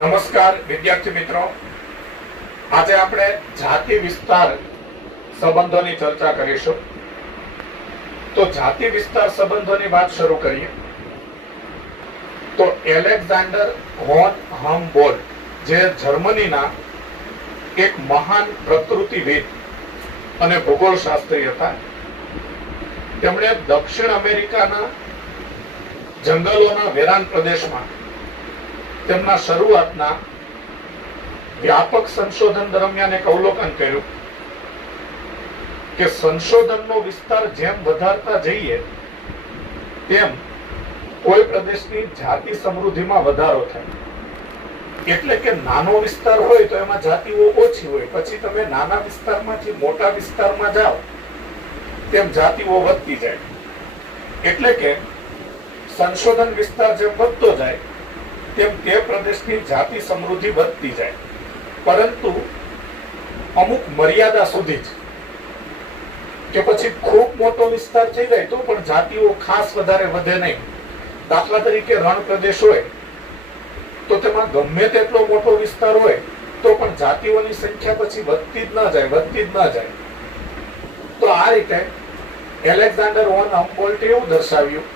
નમસ્કાર વિદ્યાર્થી મિત્રો, આજે આપણે જાતિ વિસ્તાર સંબંધોની ચર્ચા કરીશું. તો જાતિ વિસ્તાર સંબંધોની વાત શરૂ કરીએ તો એલેક્ઝાન્ડર વોન હમ્બોલ્ટ, જે જર્મનીના એક મહાન પ્રકૃતિવિદ અને ભૂગોળશાસ્ત્રી હતા, તેમણે દક્ષિણ અમેરિકાના જંગલોના વેરાન પ્રદેશમાં તેમના શરૂઆતના વ્યાપક સંશોધન દરમિયાન એક અવલોકન કર્યું કે સંશોધનનો વિસ્તાર જેમ વધારતા જઈએ તેમ કોઈ પ્રદેશની જાતિ સમૃદ્ધિમાં વધારો થાય. એટલે કે નાનો વિસ્તાર હોય તો એમાં જાતિઓ ઓછી હોય, પછી તમે નાના વિસ્તારમાંથી મોટા વિસ્તારમાં જાઓ તેમ જાતિઓ વધતી જાય. એટલે કે સંશોધન વિસ્તાર જેમ વધતો જાય તેમ તે પ્રદેશની જાતિ સમૃદ્ધિ વધતી જાય, પરંતુ અમુક મર્યાદા સુધી જ. કે પછી ખૂબ મોટો વિસ્તાર થઈ જાય તો પણ જાતિઓ ખાસ વધારે વધે નહીં. દાખલા તરીકે રણ પ્રદેશ હોય તો તેમાં ગમે તેટલો મોટો વિસ્તાર હોય તો પણ જાતિઓની સંખ્યા પછી વધતી જ ન જાય. તો આ રીતે એલેક્ઝાન્ડર વોન હમ્બોલ્ટે એવું દર્શાવ્યું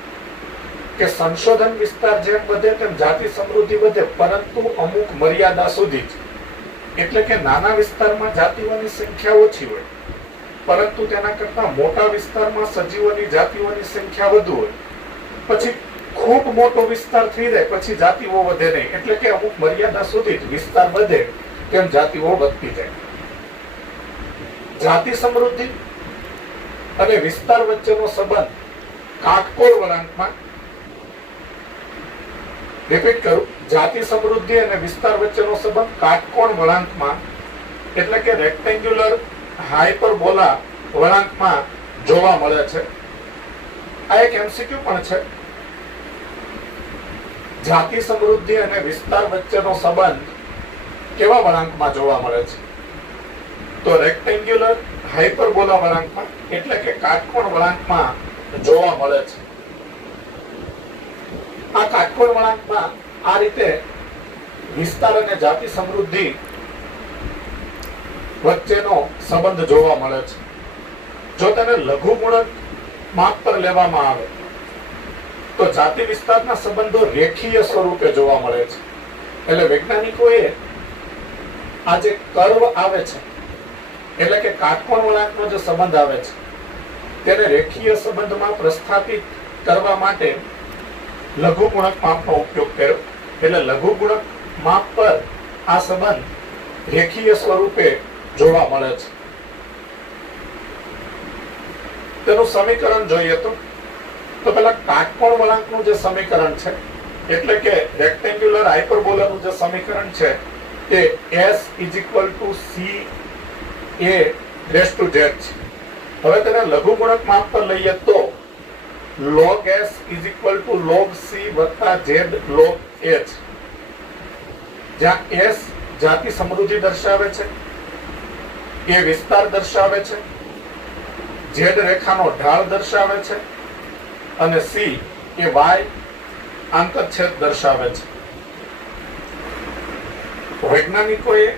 કે સંશોધન વિસ્તાર જેમ વધે તેમ જાતિ સમૃદ્ધિ વધે, પરંતુ અમુક મર્યાદા સુધી જ. એટલે કે નાના વિસ્તારમાં જાતિઓની સંખ્યા ઓછી હોય, પરંતુ તેના કરતા મોટા વિસ્તારમાં સજીવોની જાતિઓની સંખ્યા વધુ હોય. પછી ખૂબ મોટો વિસ્તાર થઈ જાય પછી જાતિઓ વધે નહીં. એટલે કે અમુક મર્યાદા સુધી જ વિસ્તાર વધે તેમ જાતિઓ વધતી જાય. જાતિ સમૃદ્ધિ અને વિસ્તાર વચ્ચેનો સંબંધ કાટકોળ વળાંકમાં, રિપીટ કરું, જાતિ સમૃદ્ધિ અને વિસ્તાર વચ્ચેનો સંબંધ કાટકોણ વળાંકમાં એટલે કે રેક્ટેન્ગ્યુલર હાઇપરબોલા વળાંકમાં જોવા મળે છે. આ એક એમસીક્યુ પણ છે. જાતિ સમૃદ્ધિ અને વિસ્તાર વચ્ચેનો સંબંધ કેવા વળાંકમાં જોવા મળે છે? તો રેક્ટેન્ગ્યુલર હાઇપરબોલા વળાંકમાં એટલે કે કાટકોણ વળાંકમાં જોવા મળે છે. આ કાટકોણ વળાંકમાં આ રીતે વિસ્તાર અને જાતિ સમૃદ્ધિ વચ્ચેનો સંબંધ જોવા મળે છે. જો તેને લઘુગુણક માપ પર લેવામાં આવે તો જાતિ વિસ્તારના સંબંધો રેખીય સ્વરૂપે જોવા મળે છે. એટલે વૈજ્ઞાનિકોએ આ જે કર્વ આવે છે, એટલે કે કાટકોણ વળાંકનો જે સંબંધ આવે છે, તેને રેખીય સંબંધમાં પ્રસ્થાપિત કરવા માટે લઘુગુણક માપનો ઉપયોગ કર્યો. એટલે લઘુગુણક માપ પર આ સંબંધ રેખીય સ્વરૂપે જોવા મળે છે. તેનું સમીકરણ જોઈએ તો પેલા કાટકોણ વળાંકનું જે સમીકરણ છે, એટલે કે રેક્ટેન્ગ્યુલર હાઇપરબોલાનું જે સમીકરણ છે તે S = CA⁻Z છે. હવે તેને લઘુગુણક માપ પર લઈએ તો log S = log C + Z log H, જ્યાં S જાતિ સમૃદ્ધિ દર્શાવે છે, એ વિસ્તાર દર્શાવે છે, Z રેખાનો ઢાળ દર્શાવે છે અને C એ Y આંતરછેદ દર્શાવે છે. વૈજ્ઞાનિકોએ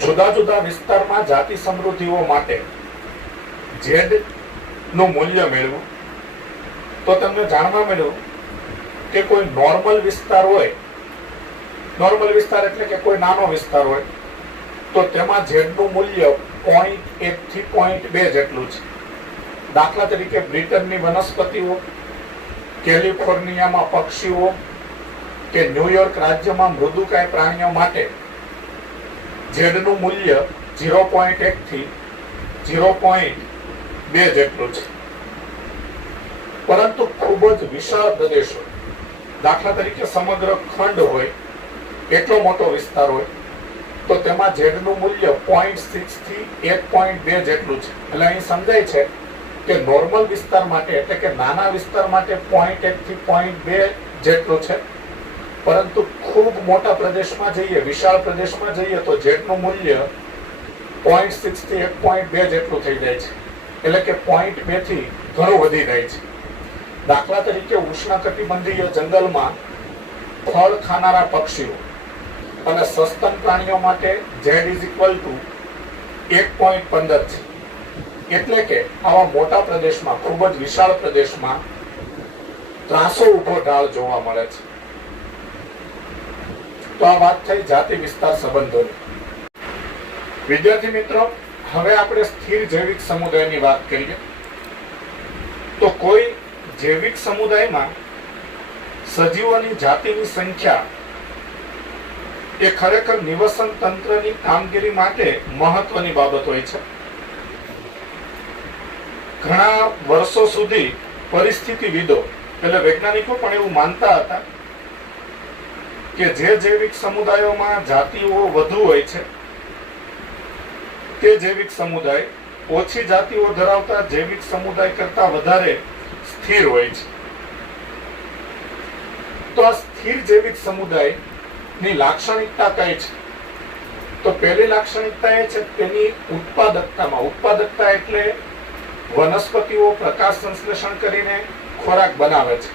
જુદા જુદા વિસ્તારમાં જાતિ સમૃદ્ધિઓ માટે Z નું મૂલ્ય મેળવ્યું તો તમને જાણવા મળ્યું કે કોઈ નોર્મલ વિસ્તાર હોય, નોર્મલ વિસ્તાર એટલે કે કોઈ નાનો વિસ્તાર હોય, તો તેમાં Z નું મૂલ્ય 0.1 થી 0.2 જેટલું છે. દાખલા તરીકે બ્રિટનની વનસ્પતિઓ, કેલિફોર્નિયામાં પક્ષીઓ કે ન્યુયોર્ક રાજ્યમાં મૃદુકાય પ્રાણીઓ માટે Z નું મૂલ્ય 0.1 થી 0.2 જેટલું છે. પરંતુ ખૂબ જ વિશાળ પ્રદેશ હોય, દાખલા તરીકે સમગ્ર ખંડ હોય, એટલો મોટો વિસ્તાર હોય, તો તેમાં Z નું મૂલ્ય 0.6 થી 1.2 જેટલું છે. એટલે અહીં સમજાય છે કે નોર્મલ વિસ્તાર માટે એટલે કે નાના વિસ્તાર માટે 0.1 થી 0.2 જેટલું છે, પરંતુ ખૂબ મોટા પ્રદેશમાં જઈએ, વિશાળ પ્રદેશમાં જઈએ તો Z નું મૂલ્ય 0.6 થી 1.2 જેટલું થઈ જાય છે. એટલે કે 0.2 થી ઘણું વધી જાય છે. દાખલા તરીકે ઉષ્ણકટિબંધીય જંગલમાં ફળ ખાનારા પક્ષીઓ અને સસ્તન પ્રાણીઓ માટે Z=1.15 છે. એટલે કે આવા મોટા પ્રદેશમાં, ખૂબ જ વિશાળ પ્રદેશમાં ત્રાસો ઉભો ઢાળ જોવા મળે છે. તો આ વાત થઈ જાતિ વિસ્તાર સંબંધોની. વિદ્યાર્થી મિત્રો, હવે આપણે સ્થિર જૈવિક સમુદાયની વાત કરીએ. તો કોઈ જૈવિક સમુદાયમાં સજીવોની જાતિની સંખ્યા એ ખરેખર નિવસન તંત્રની કામગીરી માટે મહત્વની બાબત હોય છે. ઘણા વર્ષો સુધી પરિસ્થિતિવિદો એટલે વૈજ્ઞાનિકો પણ એવું માનતા હતા કે જે જૈવિક સમુદાયોમાં જાતિઓ વધુ હોય છે તે જૈવિક સમુદાય ઓછી જાતિઓ ધરાવતા જૈવિક સમુદાય કરતા વધારે સ્થિર હોય છે. તો આ સ્થિર જૈવિક સમુદાયની લાક્ષણિકતા કઈ છે? તો પહેલી લાક્ષણિકતા એ છે તેની ઉત્પાદકતામાં. ઉત્પાદકતા એટલે વનસ્પતિઓ પ્રકાશ સંશ્લેષણ કરીને ખોરાક બનાવે છે.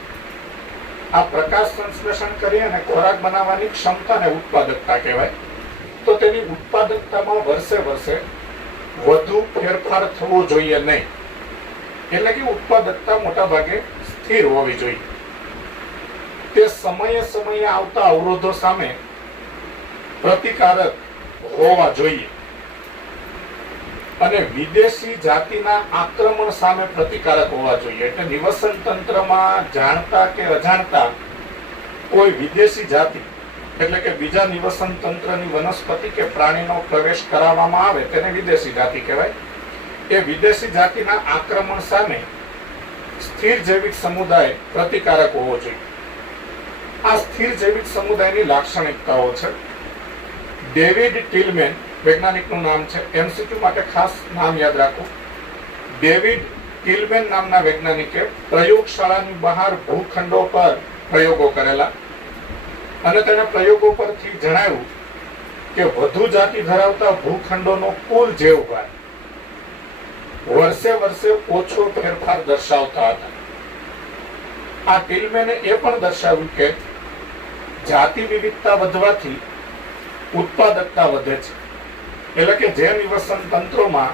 આ પ્રકાશ સંશ્લેષણ કરી અને ખોરાક બનાવવાની ક્ષમતાને ઉત્પાદકતા કહેવાય. તો તેની ઉત્પાદકતામાં વર્ષે વર્ષે વધુ ફેરફાર થવો જોઈએ નહીં. એટલે કે ઉત્પાદકતા મોટા ભાગે સ્થિર હોવી જોઈએ. તે સમયે સમયે આવતા અવરોધો સામે પ્રતિકારક હોવા જોઈએ અને વિદેશી જાતિના આક્રમણ સામે પ્રતિકારક હોવા જોઈએ. એટલે નિવસન તંત્રમાં જાણતા કે અજાણતા કોઈ વિદેશી જાતિ એટલે કે બીજા નિવસન તંત્રની વનસ્પતિ કે પ્રાણીનો પ્રવેશ કરાવવામાં આવે તેને વિદેશી જાતિ કહેવાય. એ વિદેશી જાતિના આક્રમણ સામે સ્થિર જૈવિક સમુદાય પ્રતિકારક હોવો જોઈએ. આ સ્થિર જૈવિક સમુદાયની લાક્ષણિકતાઓ છે. ડેવિડ ટિલમેન વૈજ્ઞાનિકનું નામ છે. એમસીક્યુ માટે ખાસ નામ યાદ રાખો. ડેવિડ ટિલમેન નામના વૈજ્ઞાનિકે પ્રયોગશાળાની બહાર ભૂખંડો પર પ્રયોગો કરેલા અને તેના પ્રયોગો પરથી જણાવ્યું કે વધુ જાતિ ધરાવતા ભૂખંડોનો કુલ જીવભાર વર્ષે વર્ષે ઓછો ફેરફાર દર્શાવતા હતા. આ ટિલમેને એ પણ દર્શાવ્યું કે જાતિ વિવિધતા વધવાથી ઉત્પાદકતા વધે છે. એટલે કે જે નિવસન તંત્રોમાં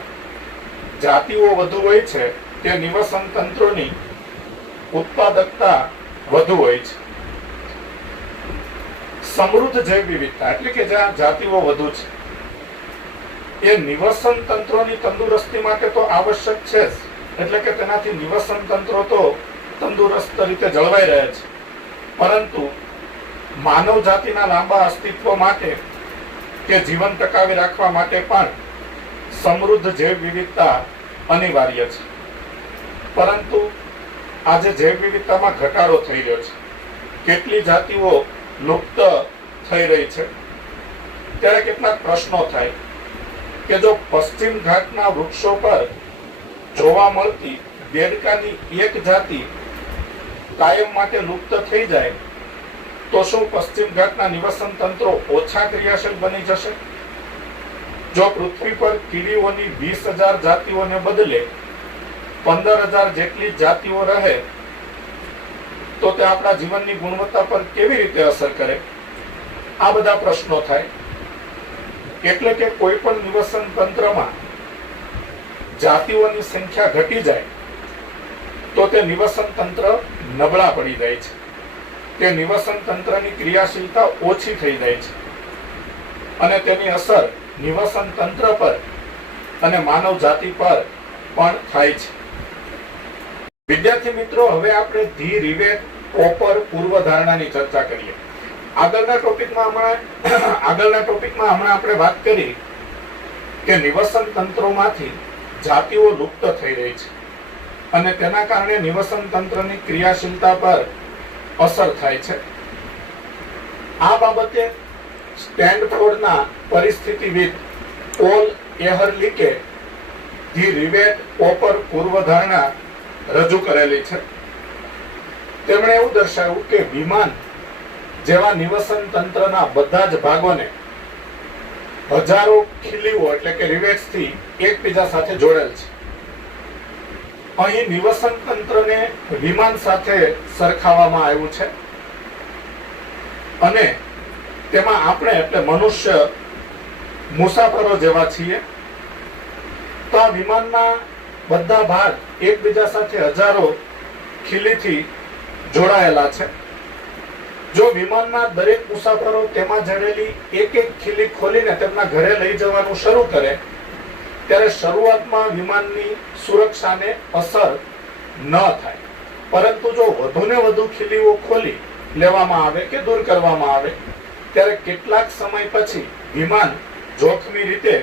જાતિઓ વધુ હોય છે તે નિવસન તંત્રોની ઉત્પાદકતા વધુ હોય છે. સમૃદ્ધ જૈવ વિવિધતા એટલે કે જ્યાં જાતિઓ વધુ છે એ નિવસન તંત્રોની તંદુરસ્તી માટે તો આવશ્યક છે જ. એટલે કે તેનાથી નિવસન તંત્રો તો તંદુરસ્ત રીતે જળવાઈ રહે છે, પરંતુ માનવ જાતિના લાંબા અસ્તિત્વ માટે કે જીવન ટકાવી રાખવા માટે પણ સમૃદ્ધ જૈવ વિવિધતા અનિવાર્ય છે. પરંતુ આજે જૈવ વિવિધતામાં ઘટાડો થઈ રહ્યો છે. કેટલી જાતિઓ લુપ્ત થઈ રહી છે. ત્યારે કેટલાક પ્રશ્નો થાય કે જો પશ્ચિમ ઘાટના વૃક્ષો પર જોવા મળતી દેડકાની એક જાતિ કાયમ માટે લુપ્ત થઈ જાય તો શું પશ્ચિમ ઘાટના નિવસન તંત્રો ઓછા ક્રિયાશીલ બની જશે? જો પૃથ્વી પર કીડીઓની 20,000 જાતિઓને બદલે 15,000 જેટલી જાતિઓ રહે તો તે આપણા જીવનની ગુણવત્તા પર કેવી રીતે અસર કરે? આ બધા પ્રશ્નો થાય. એટલે કે કોઈ પણ નિવસન તંત્રમાં જાતિઓની સંખ્યા ઘટી જાય તો તે નિવસન તંત્ર નબળા પડી જાય છે. તે નિવસન તંત્રની ક્રિયાશીલતા ઓછી થઈ જાય છે અને તેની અસર નિવસન તંત્ર પર અને માનવ જાતિ પર પણ થાય છે. વિદ્યાર્થી મિત્રો, હવે આપણે ધી રિવેટ કોપર પૂર્વધારણાની ચર્ચા કરીએ. આગળના ટોપિકમાં હમણાં આપણે વાત કરી કે નિવસન તંત્રોમાંથી જાતિઓ લુપ્ત થઈ રહી છે અને તેના કારણે નિવસન તંત્રની ક્રિયાશીલતા પર અસર થાય છે. આ બાબતે સ્ટેનફોર્ડના પરિસ્થિતિવિદ પોલ એહરલિકે ધી રિવેટ કોપર પૂર્વધારણા રજૂ કરેલી છે. તેમણે એવું દર્શાવ્યું કે વિમાન જેવા નિવસન તંત્રના બધા જ ભાગોને હજારો ખીલીઓ એટલે કે રિવેટ્સથી એકબીજા સાથે જોડેલ છે. અહીં નિવસન તંત્રને વિમાન સાથે સરખાવવામાં આવ્યું છે અને તેમાં આપણે એટલે મનુષ્ય મુસાફરો જેવા છીએ. તો આ વિમાનના બધા ભાગ એકબીજા સાથે હજારો ખીલીથી જોડાયેલા છે. જો વિમાનના દરેક મુસાફરો તેમાં જડેલી એક એક ખીલી ખોલીને તેમના ઘરે લઈ જવાનું શરૂ કરે ત્યારે શરૂઆતમાં વિમાનની સુરક્ષાને અસર ન થાય, પરંતુ જો વધુને વધુ ખીલીઓ ખોલી લેવામાં આવે કે દૂર કરવામાં આવે ત્યારે કેટલાક સમય પછી વિમાન જોખમી રીતે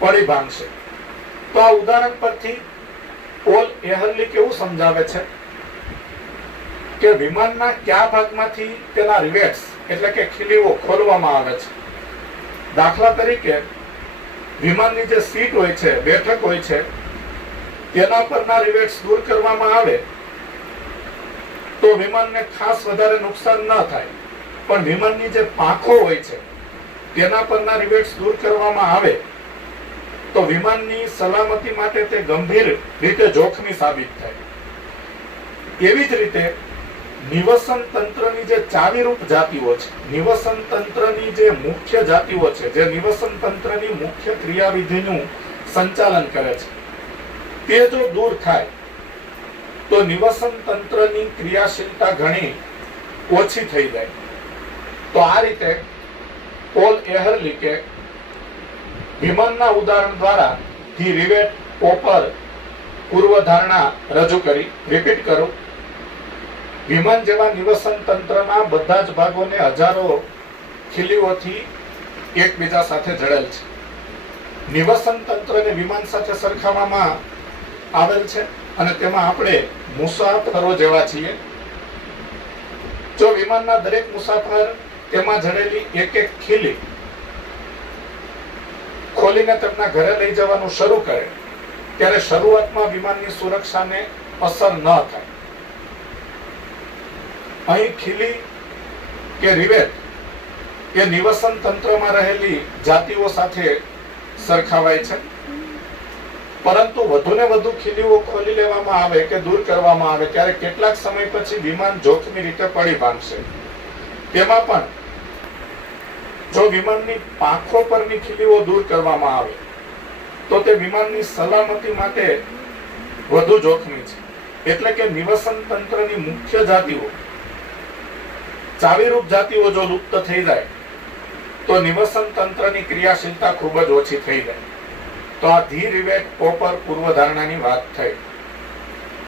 પડી ભાંગશે. તો આ ઉદાહરણ પરથી પોલ એહર્લિક એવું સમજાવે છે કે વિમાનના કયા ભાગમાંથી તેના રિવેટ્સ એટલે કે ખીલીઓ ખોલવામાં આવે છે. દાખલા તરીકે વિમાનની જે સીટ હોય છે, બેઠક હોય છે, તેના પરના રિવેટ્સ દૂર કરવામાં આવે તો વિમાનને ખાસ વધારે નુકસાન ન થાય, પણ વિમાનની જે પાંખો હોય છે તેના પરના રિવેટ્સ દૂર કરવામાં આવે તો વિમાનની સલામતી માટે તે ગંભીર રીતે જોખમી સાબિત થાય. એવી જ રીતે નિવસન તંત્રની જે ચાવીરૂપ જાતિઓ છે, નિવસન તંત્રની જે મુખ્ય જાતિઓ છે, જે નિવસન તંત્રની મુખ્ય ક્રિયાવિધિનું સંચાલન કરે છે, તે જો દૂર થાય તો નિવસન તંત્રની ક્રિયાશીલતા ઘણી ઓછી થઈ જાય. તો આ રીતે પોલ એહર્લિકે વિમાનના ઉદાહરણ દ્વારા ધી રિવેટ પોપર પૂર્વધારણા રજૂ કરી. રિપીટ કરું, વિમાન જેવા નિવસન તંત્રના બધા જ ભાગોને હજારો ખીલીઓથી એકબીજા સાથે જડેલ છે. નિવસન તંત્રને વિમાન સાથે સરખાવવામાં આવેલ છે અને તેમાં આપણે મુસાફરો જેવા છીએ. જો વિમાનના દરેક મુસાફર તેમાં જડેલી એક એક ખીલી ખોલીને તેમના ઘરે લઈ જવાનું શરૂ કરે ત્યારે શરૂઆતમાં વિમાનની સુરક્ષાને અસર ન થાય. અહીં ખીલી કે રિવેટ એ નિવસન તંત્રમાં રહેલી જાતિઓ સાથે સરખાવાય છે, પરંતુ વધુને વધુ ખીલીઓ ખોલી લેવામાં આવે કે દૂર કરવામાં આવે ત્યારે કેટલાક સમય પછી વિમાન જોખમી રીતે પડી ભાંગશે. તેમાં પણ જો વિમાનની પાંખો પરની ખીલીઓ દૂર કરવામાં આવે તો તે વિમાનની સલામતી માટે વધુ જોખમી છે. એટલે કે નિવસન તંત્રની મુખ્ય જાતિઓ, ચાવીરૂપ જાતિઓ જો લુપ્ત થઈ જાય તો નિવસન તંત્રની ક્રિયાશીલતા ખૂબ જ ઓછી થઈ જાય. તો આ ધી રિવેટ પોપર પૂર્વધારણાની વાત થઈ.